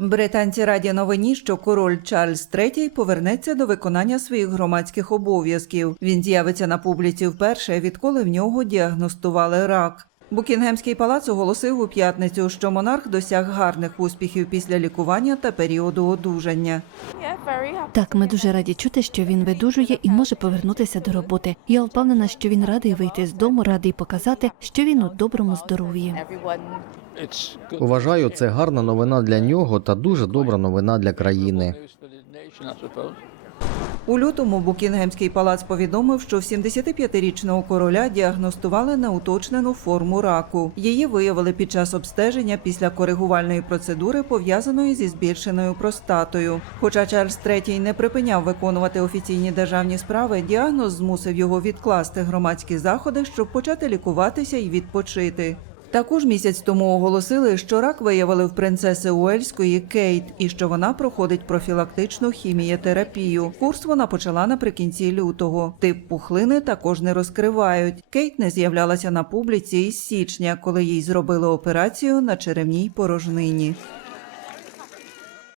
Британці раді новині, що король Чарльз III повернеться до виконання своїх громадських обов'язків. Він з'явиться на публіці вперше, відколи в нього діагностували рак. Букінгемський палац оголосив у п'ятницю, що монарх досяг гарних успіхів після лікування та періоду одужання. Так, ми дуже раді чути, що він видужує і може повернутися до роботи. Я впевнена, що він радий вийти з дому, радий показати, що він у доброму здоров'ї. Вважаю, це гарна новина для нього та дуже добра новина для країни. У лютому Букінгемський палац повідомив, що в 75-річного короля діагностували неуточнену форму раку. Її виявили під час обстеження після коригувальної процедури, пов'язаної зі збільшеною простатою. Хоча Чарльз III не припиняв виконувати офіційні державні справи, діагноз змусив його відкласти громадські заходи, щоб почати лікуватися і відпочити. Також місяць тому оголосили, що рак виявили в принцеси Уельської Кейт і що вона проходить профілактичну хімієтерапію. Курс вона почала наприкінці лютого. Тип пухлини також не розкривають. Кейт не з'являлася на публіці із січня, коли їй зробили операцію на черевній порожнині.